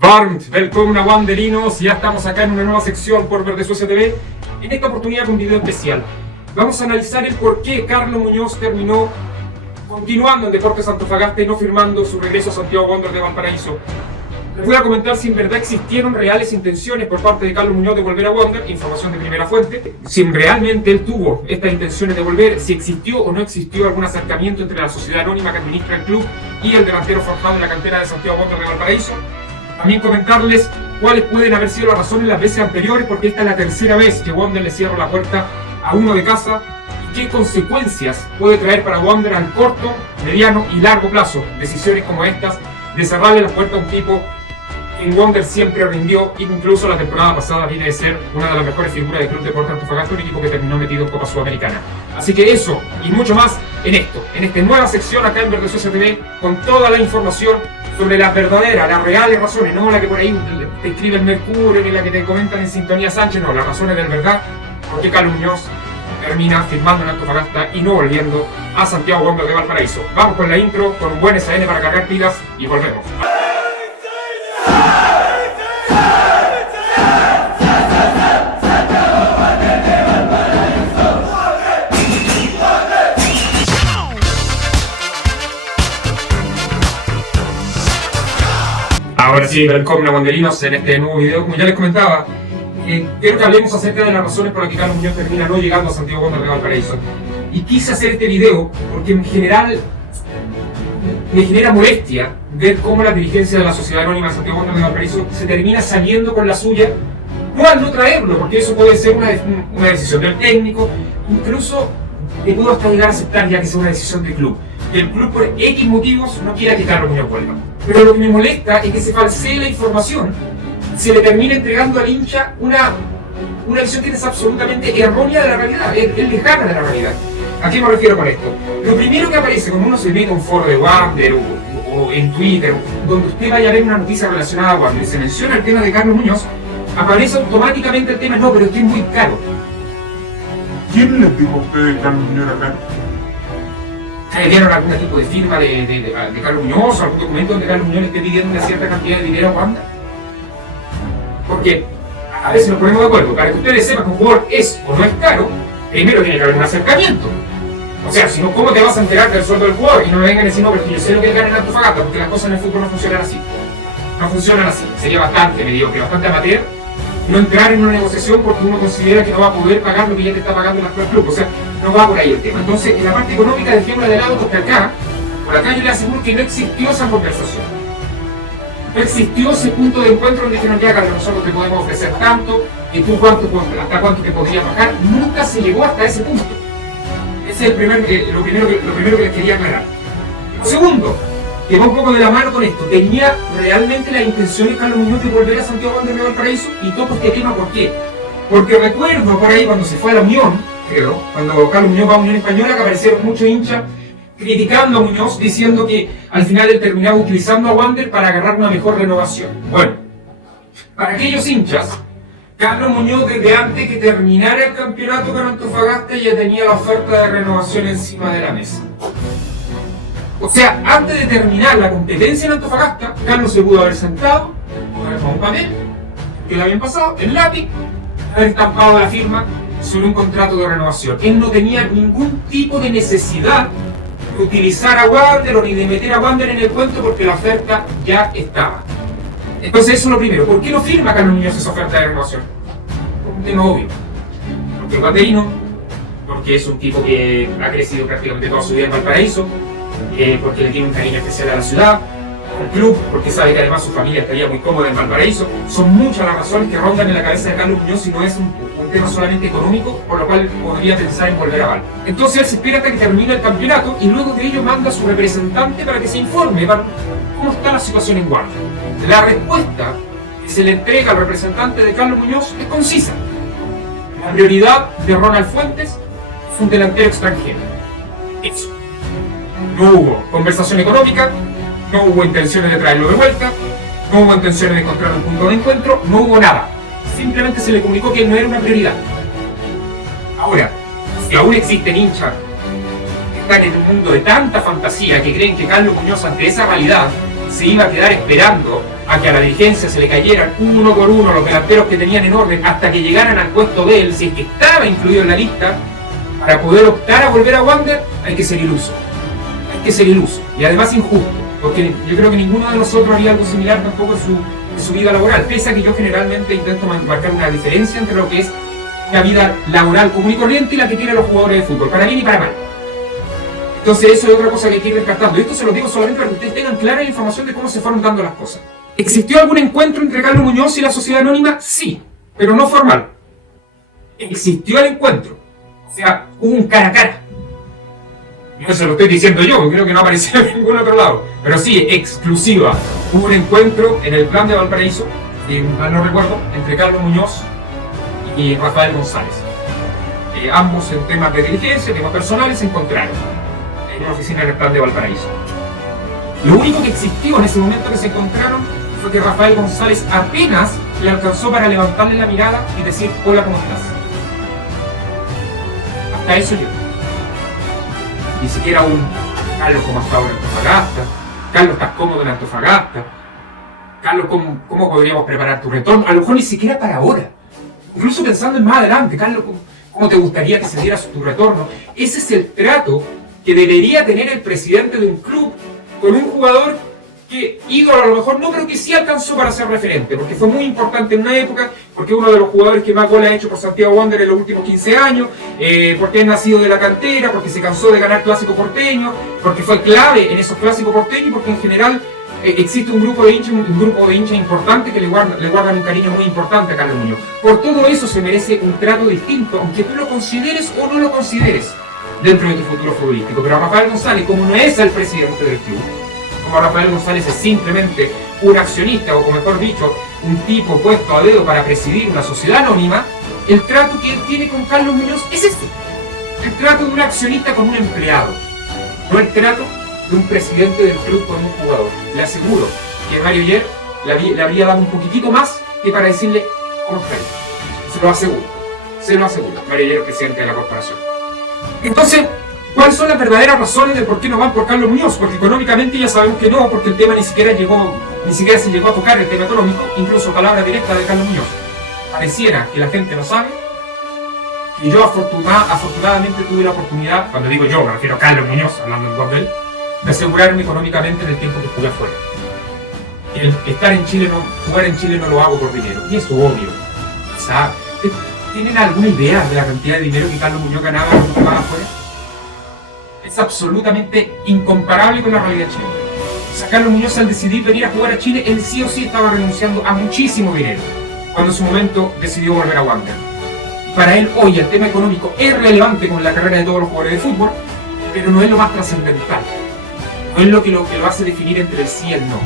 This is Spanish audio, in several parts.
Varmt, välkomna Wanderinos, ya estamos acá en una nueva sección por Verde Suecia TV, en esta oportunidad con un video especial. Vamos a analizar el por qué Carlos Muñoz terminó continuando en Deportes Antofagasta y no firmando su regreso a Santiago Wanderers de Valparaíso. Les voy a comentar si en verdad existieron reales intenciones por parte de Carlos Muñoz de volver a Wander, información de primera fuente, si realmente él tuvo estas intenciones de volver, si existió o no existió algún acercamiento entre la sociedad anónima que administra el club y el delantero forjado en la cantera de Santiago Wanderers de Valparaíso. También comentarles cuáles pueden haber sido las razones las veces anteriores, porque esta es la tercera vez que Wander le cierra la puerta a uno de casa, y qué consecuencias puede traer para Wander al corto, mediano y largo plazo decisiones como estas de cerrarle la puerta a un tipo que en Wander siempre rindió, incluso la temporada pasada viene de ser una de las mejores figuras del Club Deportes Antofagasta, un equipo que terminó metido en Copa Sudamericana. Así que eso y mucho más en esta nueva sección acá en Verde Suecia TV, con toda la información sobre las verdaderas, las reales razones, no la que por ahí te escribe el Mercurio ni la que te comentan en Sintonía Sánchez, no, las razones del verdad, porque Carlos Muñoz termina firmando en Antofagasta y no volviendo a Santiago Wanderers de Valparaíso. Vamos con la intro, con un buen SN para cargar pilas y volvemos. Ahora sí, welcome Wanderinos en este nuevo video. Como ya les comentaba, quiero que hablemos acerca de las razones por las que Carlos Muñoz termina no llegando a Santiago Wanderers de Valparaíso. Y quise hacer este video porque en general me genera molestia ver cómo la dirigencia de la sociedad anónima de Santiago Wanderers de Valparaíso se termina saliendo con la suya, no al no traerlo, porque eso puede ser una decisión del técnico, incluso le puedo hasta llegar a aceptar ya que sea una decisión del club. Que el club por X motivos no quiera que Carlos Muñoz vuelva. Pero lo que me molesta es que se falsee la información, se le termina entregando al hincha una visión que es absolutamente errónea de la realidad, es lejana de la realidad. ¿A qué me refiero con esto? Lo primero que aparece cuando uno se mete a un foro de Wander o en Twitter, donde usted vaya a ver una noticia relacionada a Wander y se menciona el tema de Carlos Muñoz, aparece automáticamente el tema, no, pero es que es muy caro. ¿Quién les dijo a ustedes Carlos Muñoz acá? ¿Vieron algún tipo de firma de Carlos Muñoz, algún documento donde Carlos Muñoz le esté pidiendo una cierta cantidad de dinero a Wander? Porque a veces nos ponemos de acuerdo, para que ustedes sepan que un jugador es o no es caro, primero tiene que haber un acercamiento. O sea, si no, ¿cómo te vas a enterar del sueldo del jugador? Y no me vengan a decir, no, pero yo sé lo que él gana en Antofagasta, porque las cosas en el fútbol no funcionan así. No funcionan así. Sería bastante mediocre, bastante amateur no entrar en una negociación porque uno considera que no va a poder pagar lo que ya te está pagando el actual club. O sea, no va por ahí el tema. Entonces, en la parte económica dejémosla de lado porque por acá yo le aseguro que no existió esa conversación. No existió ese punto de encuentro donde dijeron, ya Carlos, nosotros te podemos ofrecer tanto, y tú hasta cuánto te podrías bajar. Nunca se llegó hasta ese punto. Ese es lo primero que les quería aclarar. Lo segundo, que va un poco de la mano con esto, ¿tenía realmente la intención de Carlos Muñoz de volver a Santiago Wanderers de Valparaíso? Y toco este tema, ¿por qué? Porque recuerdo por ahí cuando se fue a la Unión, creo, cuando Carlos Muñoz va a Unión Española, que aparecieron muchos hinchas criticando a Muñoz, diciendo que al final él terminaba utilizando a Wander para agarrar una mejor renovación. Bueno, para aquellos hinchas, Carlos Muñoz desde antes que terminara el campeonato con Antofagasta ya tenía la oferta de renovación encima de la mesa. O sea, antes de terminar la competencia en Antofagasta, Carlos se pudo haber sentado, haber tomado un papel, que le habían pasado, el lápiz, haber estampado la firma sobre un contrato de renovación. Él no tenía ningún tipo de necesidad de utilizar a Wander o ni de meter a Wander en el cuento porque la oferta ya estaba. Entonces eso es lo primero. ¿Por qué no firma Carlos Muñoz esa oferta de renovación? Por un tema obvio. Porque es wanderino, porque es un tipo que ha crecido prácticamente toda su vida en Valparaíso, porque le tiene un cariño especial a la ciudad, al club, porque sabe que además su familia estaría muy cómoda en Valparaíso. Son muchas las razones que rondan en la cabeza de Carlos Muñoz y no es un tema solamente económico, por lo cual podría pensar en volver a Val. Entonces él se espera hasta que termine el campeonato y luego de ello manda a su representante para que se informe para cómo está la situación en Wander. La respuesta que se le entrega al representante de Carlos Muñoz es concisa. La prioridad de Ronald Fuentes es un delantero extranjero. Eso. No hubo conversación económica, no hubo intenciones de traerlo de vuelta, no hubo intenciones de encontrar un punto de encuentro, no hubo nada. Simplemente se le comunicó que no era una prioridad. Ahora, si aún existen hinchas que están en un mundo de tanta fantasía que creen que Carlos Muñoz ante esa realidad se iba a quedar esperando a que a la dirigencia se le cayeran uno por uno los delanteros que tenían en orden hasta que llegaran al puesto de él, si es que estaba incluido en la lista, para poder optar a volver a Wander, hay que ser iluso. Hay que ser iluso. Y además injusto. Porque yo creo que ninguno de nosotros haría algo similar tampoco en su vida laboral. Pese a que yo generalmente intento marcar una diferencia entre lo que es la vida laboral común y corriente y la que tienen los jugadores de fútbol. Para bien y para mal. Entonces eso es otra cosa que hay que ir descartando. Y esto se lo digo solamente para que ustedes tengan clara la información de cómo se fueron dando las cosas. ¿Existió algún encuentro entre Carlos Muñoz y la Sociedad Anónima? Sí, pero no formal. Existió el encuentro. O sea, hubo un cara a cara. No se lo estoy diciendo yo, creo que no apareció en ningún otro lado. Pero sí, exclusiva. Hubo un encuentro en el Plan de Valparaíso, si mal no recuerdo, entre Carlos Muñoz y Rafael González. Ambos en temas de dirigencia, temas personales, se encontraron en una oficina en el Plan de Valparaíso. Lo único que existió en ese momento que se encontraron fue que Rafael González apenas le alcanzó para levantarle la mirada y decir: hola, ¿cómo estás? Hasta eso yo. Ni siquiera un Carlos, ¿cómo has estado en Antofagasta? Carlos, ¿estás cómodo en Antofagasta? Carlos, ¿cómo podríamos preparar tu retorno? A lo mejor ni siquiera para ahora. Incluso pensando en más adelante, Carlos, ¿cómo te gustaría que se diera tu retorno? Ese es el trato que debería tener el presidente de un club con un jugador que ídolo a lo mejor no, pero que sí alcanzó para ser referente, porque fue muy importante en una época, porque es uno de los jugadores que más goles ha hecho por Santiago Wander en los últimos 15 años, porque es nacido de la cantera, porque se cansó de ganar clásico porteño, porque fue clave en esos clásicos porteños, porque en general existe un grupo de hinchas importante que le guardan un cariño muy importante a Carlos Muñoz. Por todo eso se merece un trato distinto, aunque tú lo consideres o no lo consideres dentro de tu futuro futbolístico. Pero Rafael González, como no es el presidente del club, como Rafael González es simplemente un accionista, o mejor dicho, un tipo puesto a dedo para presidir una sociedad anónima, el trato que él tiene con Carlos Muñoz es este. El trato de un accionista con un empleado, no el trato de un presidente del club con un jugador. Le aseguro que Mario Oller le habría dado un poquitito más que para decirle cómo está él. Se lo aseguro. Mario Oller es presidente de la corporación. Entonces, ¿cuáles son las verdaderas razones de por qué no van por Carlos Muñoz? Porque económicamente ya sabemos que no, porque el tema ni siquiera se llegó a tocar el tema económico, incluso palabra directa de Carlos Muñoz. Pareciera que la gente no sabe, y yo afortunadamente tuve la oportunidad, cuando digo yo, me refiero a Carlos Muñoz, hablando en voz de él, de asegurarme económicamente en el tiempo que jugué afuera. El estar en Chile, jugar en Chile no lo hago por dinero, y eso obvio. O sea, ¿tienen alguna idea de la cantidad de dinero que Carlos Muñoz ganaba cuando jugaba afuera? Es absolutamente incomparable con la realidad chilena. O sea, Carlos Muñoz, al decidir venir a jugar a Chile, él sí o sí estaba renunciando a muchísimo dinero cuando en su momento decidió volver a Wander. Para él hoy el tema económico es relevante con la carrera de todos los jugadores de fútbol, pero no es lo más trascendental. No es lo que lo hace definir entre el sí y el no.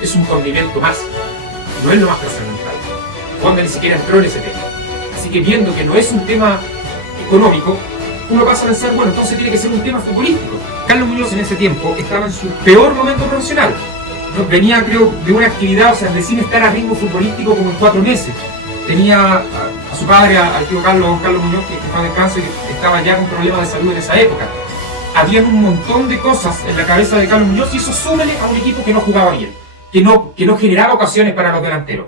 Es un condimento más. No es lo más trascendental. Wander ni siquiera entró en ese tema. Así que viendo que no es un tema económico, uno pasa a pensar, bueno, entonces tiene que ser un tema futbolístico. Carlos Muñoz en ese tiempo estaba en su peor momento profesional. Venía, creo, de una actividad, o sea, de sin estar a ritmo futbolístico como en 4 meses. Tenía a su padre, al tío Carlos Muñoz, que estaba en cáncer, que estaba ya con problemas de salud en esa época. Había un montón de cosas en la cabeza de Carlos Muñoz y eso súmele a un equipo que no jugaba bien, que no generaba ocasiones para los delanteros.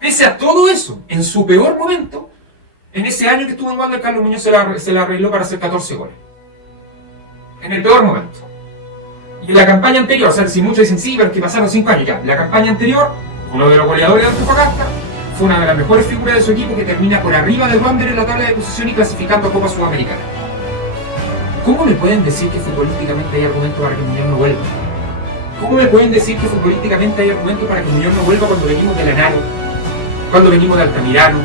Pese a todo eso, en su peor momento, en ese año que estuvo en Wander, Carlos Muñoz se la arregló para hacer 14 goles. En el peor momento. Y en la campaña anterior, o sea, si muchos dicen sí, pero es que pasaron 5 años ya. La campaña anterior, uno de los goleadores de Antofagasta, fue una de las mejores figuras de su equipo que termina por arriba del Wander en la tabla de posición y clasificando a Copa Sudamericana. ¿Cómo me pueden decir que futbolísticamente hay argumento para que Muñoz no vuelva? ¿Cómo me pueden decir que futbolísticamente hay argumento para que Muñoz no vuelva cuando venimos de Lanaro, cuando venimos de Altamirano?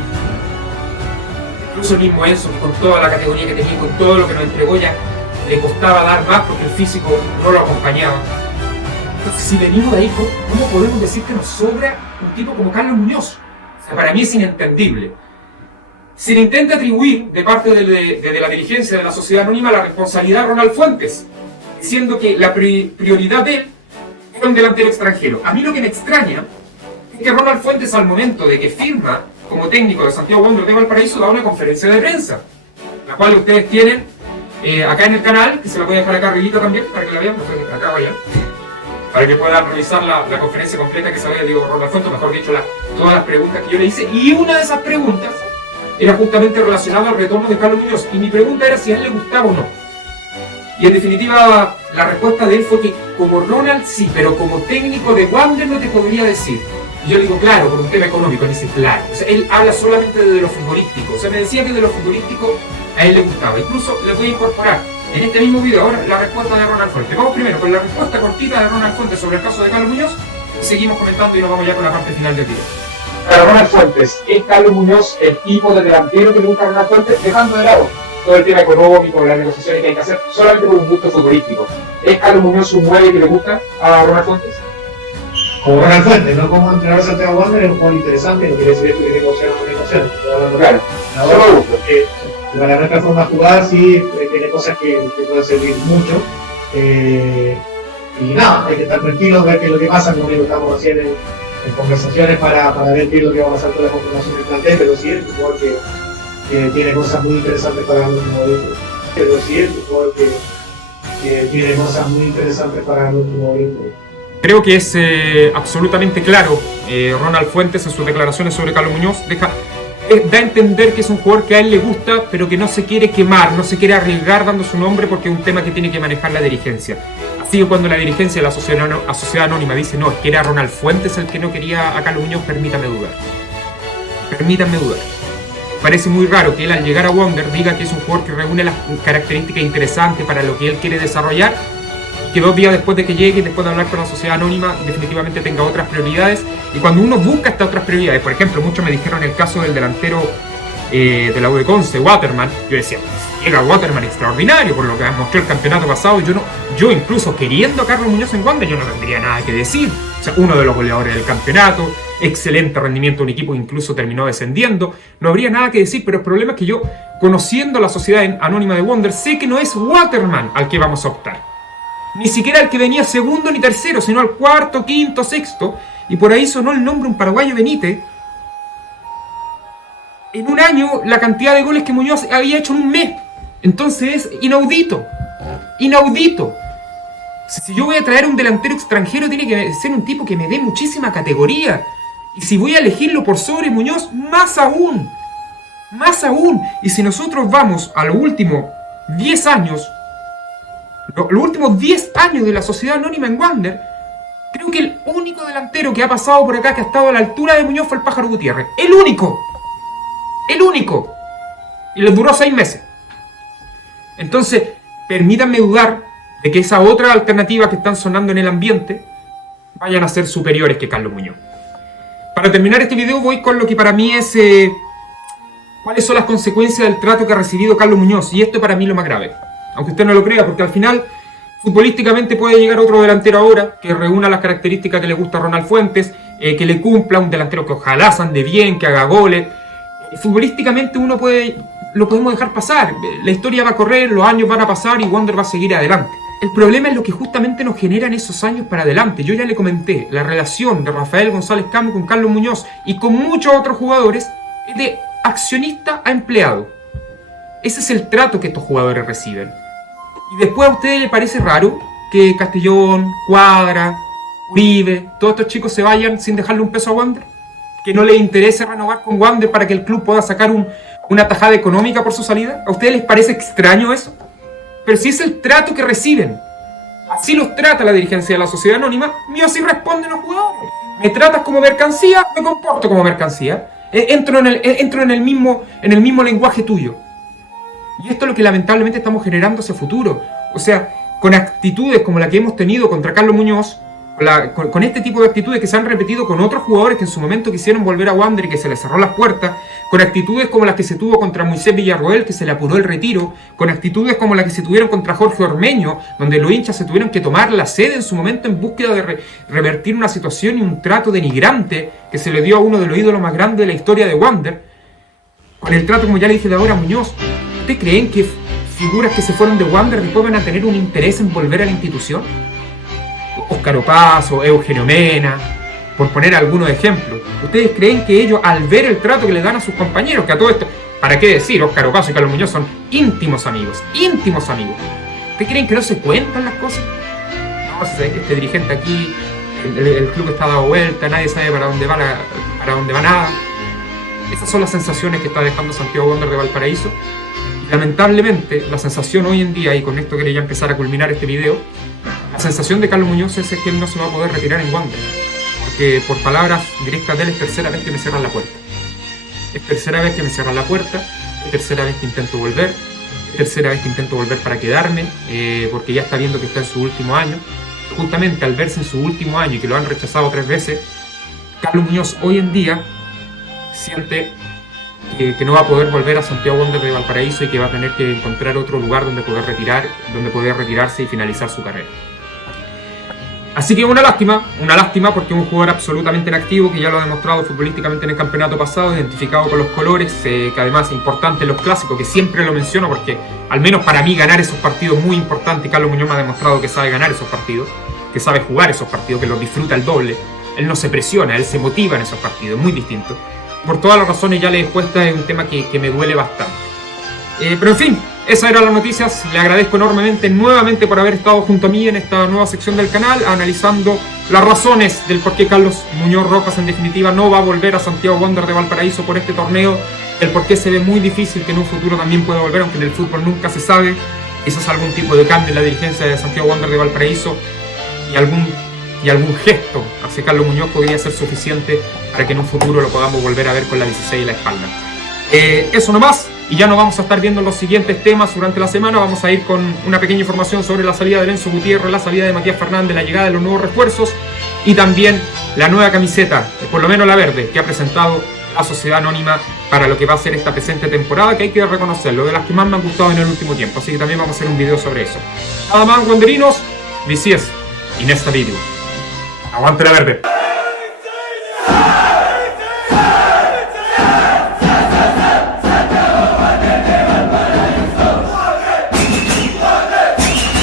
Incluso el mismo Enzo, que con toda la categoría que tenía, con todo lo que nos entregó ya, le costaba dar más porque el físico no lo acompañaba. Entonces, si venimos de ahí, ¿cómo podemos decir que nos sobra un tipo como Carlos Muñoz? O sea, para mí es inentendible. Se le intenta atribuir de parte de la dirigencia de la Sociedad Anónima la responsabilidad a Ronald Fuentes, diciendo que la prioridad de él era un delantero extranjero. A mí lo que me extraña es que Ronald Fuentes, al momento de que firma como técnico de Santiago Wander de Valparaíso, da una conferencia de prensa, la cual ustedes tienen acá en el canal, que se la voy a dejar acá arribita también, para que la vean, porque acá vayan. para que puedan revisar la conferencia completa que se había dio Ronald Fuentes, mejor dicho, todas las preguntas que yo le hice. Y una de esas preguntas era justamente relacionada al retorno de Carlos Muñoz. Y mi pregunta era si a él le gustaba o no. Y en definitiva, la respuesta de él fue que como Ronald sí, pero como técnico de Wander no te podría decir. Y yo le digo, claro, por un tema económico. Él dice, claro. O sea, él habla solamente de lo futbolístico. O sea, me decía que de lo futbolístico a él le gustaba. Incluso le voy a incorporar en este mismo video ahora la respuesta de Ronald Fuentes. Vamos primero con la respuesta cortita de Ronald Fuentes sobre el caso de Carlos Muñoz. Y seguimos comentando y nos vamos ya con la parte final del video. Para Ronald Fuentes, ¿es Carlos Muñoz el tipo de delantero que le gusta a Ronald Fuentes? Dejando de lado todo el tema económico, las negociaciones que hay que hacer, solamente por un gusto futbolístico. ¿Es Carlos Muñoz un 9 que le gusta a Ronald Fuentes? Como Ronald Fuentes, no como entrenador de Santiago Wander, es un jugador interesante, no quiere decir esto que negociar o no negociar. Claro, solo gusto. Para nuestra forma de jugar, sí, tiene cosas que pueden servir mucho. Y nada, hay que estar tranquilos, ver qué es lo que pasa, como digo, estamos haciendo en conversaciones para ver qué es lo que va a pasar con la conformación del plantel, pero sí es un jugador que tiene cosas muy interesantes para el último momento. Pero sí es un jugador que tiene cosas muy interesantes para el último momento. Creo que es absolutamente claro Ronald Fuentes en sus declaraciones sobre Carlos Muñoz. Da a entender que es un jugador que a él le gusta, pero que no se quiere quemar, no se quiere arriesgar dando su nombre porque es un tema que tiene que manejar la dirigencia. Así que cuando la dirigencia de la Sociedad Anónima dice no, es que era Ronald Fuentes el que no quería a Carlos Muñoz, permítanme dudar. Permítanme dudar. Parece muy raro que él al llegar a Wander diga que es un jugador que reúne las características interesantes para lo que él quiere desarrollar, y que 2 días después de que llegue, después de hablar con la Sociedad Anónima, definitivamente tenga otras prioridades. Y cuando uno busca estas otras prioridades, por ejemplo, muchos me dijeron el caso del delantero de la U de Conce, Waterman, yo decía, llega Waterman extraordinario por lo que mostró el campeonato pasado. Yo incluso queriendo a Carlos Muñoz en Wander, yo no tendría nada que decir. O sea, uno de los goleadores del campeonato, excelente rendimiento de un equipo que incluso terminó descendiendo, no habría nada que decir. Pero el problema es que yo, conociendo la Sociedad Anónima de Wander, sé que no es Waterman al que vamos a optar. Ni siquiera el que venía segundo ni tercero, sino al cuarto, quinto, sexto. Y por ahí sonó el nombre un paraguayo Benítez. En un año, la cantidad de goles que Muñoz había hecho en un mes. Entonces es inaudito. Inaudito. Si yo voy a traer un delantero extranjero, tiene que ser un tipo que me dé muchísima categoría. Y si voy a elegirlo por sobre Muñoz, más aún. Más aún. Y si nosotros vamos a los últimos 10 años... Los últimos 10 años de la Sociedad Anónima en Wander, creo que el único delantero que ha pasado por acá, que ha estado a la altura de Muñoz, fue el Pájaro Gutiérrez. ¡El único! ¡El único! Y les duró 6 meses. Entonces, permítanme dudar de que esa otra alternativa que están sonando en el ambiente vayan a ser superiores que Carlos Muñoz. Para terminar este video voy con lo que para mí es... ¿cuáles son las consecuencias del trato que ha recibido Carlos Muñoz? Y esto para mí es lo más grave. Aunque usted no lo crea, porque al final, futbolísticamente puede llegar otro delantero ahora que reúna las características que le gusta a Ronald Fuentes, que le cumpla, un delantero que ojalá ande bien, que haga goles. Futbolísticamente lo podemos dejar pasar. La historia va a correr, los años van a pasar y Wander va a seguir adelante. El problema es lo que justamente nos generan esos años para adelante. Yo ya le comenté, la relación de Rafael González Camus con Carlos Muñoz y con muchos otros jugadores es de accionista a empleado. Ese es el trato que estos jugadores reciben. Y después a ustedes les parece raro que Castellón, Cuadra, Uribe, todos estos chicos se vayan sin dejarle un peso a Wander. Que no les interese renovar con Wander para que el club pueda sacar una tajada económica por su salida. ¿A ustedes les parece extraño eso? Pero si es el trato que reciben, así los trata la dirigencia de la Sociedad Anónima, y así responden los jugadores. Me tratas como mercancía, me comporto como mercancía. Entro en el mismo lenguaje tuyo. Y esto es lo que lamentablemente estamos generando hacia futuro. O sea, con actitudes como la que hemos tenido contra Carlos Muñoz, con este tipo de actitudes que se han repetido con otros jugadores que en su momento quisieron volver a Wander y que se les cerró las puertas, con actitudes como las que se tuvo contra Moisés Villarroel, que se le apuró el retiro, con actitudes como las que se tuvieron contra Jorge Ormeño, donde los hinchas se tuvieron que tomar la sede en su momento en búsqueda de revertir una situación y un trato denigrante que se le dio a uno de los ídolos más grandes de la historia de Wander, con el trato, como ya le dije de ahora, a Muñoz. ¿Ustedes creen que figuras que se fueron de Wander después van a tener un interés en volver a la institución? Óscar Opazo, Eugenio Mena, por poner algunos ejemplos. ¿Ustedes creen que ellos, al ver el trato que le dan a sus compañeros, que a todo esto, para qué decir, Óscar Opazo y Carlos Muñoz son íntimos amigos, íntimos amigos? ¿Ustedes creen que no se cuentan las cosas? este dirigente aquí, el club está dado vuelta, nadie sabe para dónde va nada. Esas son las sensaciones que está dejando Santiago Wanderers de Valparaíso. Y lamentablemente, la sensación hoy en día, y con esto quería empezar a culminar este video, la sensación de Carlos Muñoz es que él no se va a poder retirar en Wanderers. Porque por palabras directas de él, es tercera vez que me cierran la puerta. Es tercera vez que me cierran la puerta, es tercera vez que intento volver, es tercera vez que intento volver para quedarme, porque ya está viendo que está en su último año. Justamente al verse en su último año y que lo han rechazado 3 veces, Carlos Muñoz hoy en día siente que no va a poder volver a Santiago Wanderers de Valparaíso y que va a tener que encontrar otro lugar donde poder retirarse y finalizar su carrera. Así que una lástima porque es un jugador absolutamente inactivo, que ya lo ha demostrado futbolísticamente en el campeonato pasado, identificado con los colores, que además es importante en los clásicos, que siempre lo menciono porque al menos para mí ganar esos partidos es muy importante. Carlos Muñoz me ha demostrado que sabe ganar esos partidos, que sabe jugar esos partidos, que los disfruta el doble. Él no se presiona, él se motiva en esos partidos, es muy distinto. Por todas las razones ya le he expuesto, es un tema que me duele bastante. Pero en fin, esas eran las noticias. Le agradezco enormemente nuevamente por haber estado junto a mí en esta nueva sección del canal, analizando las razones del por qué Carlos Muñoz Rojas en definitiva no va a volver a Santiago Wanderers de Valparaíso por este torneo, el por qué se ve muy difícil que en un futuro también pueda volver, aunque en el fútbol nunca se sabe. Quizás algún tipo de cambio en la dirigencia de Santiago Wanderers de Valparaíso y algún gesto hacia Carlos Muñoz podría ser suficiente para que en un futuro lo podamos volver a ver con la 16 en la espalda. Eso nomás, y ya nos vamos a estar viendo los siguientes temas durante la semana. Vamos a ir con una pequeña información sobre la salida de Enzo Gutiérrez, la salida de Matías Fernández, la llegada de los nuevos refuerzos y también la nueva camiseta, por lo menos la verde, que ha presentado la Sociedad Anónima para lo que va a ser esta presente temporada, que hay que reconocerlo, de las que más me han gustado en el último tiempo, así que también vamos a hacer un video sobre eso. Nada más, wanderinos, this is in esta video. ¡Aguante la verde!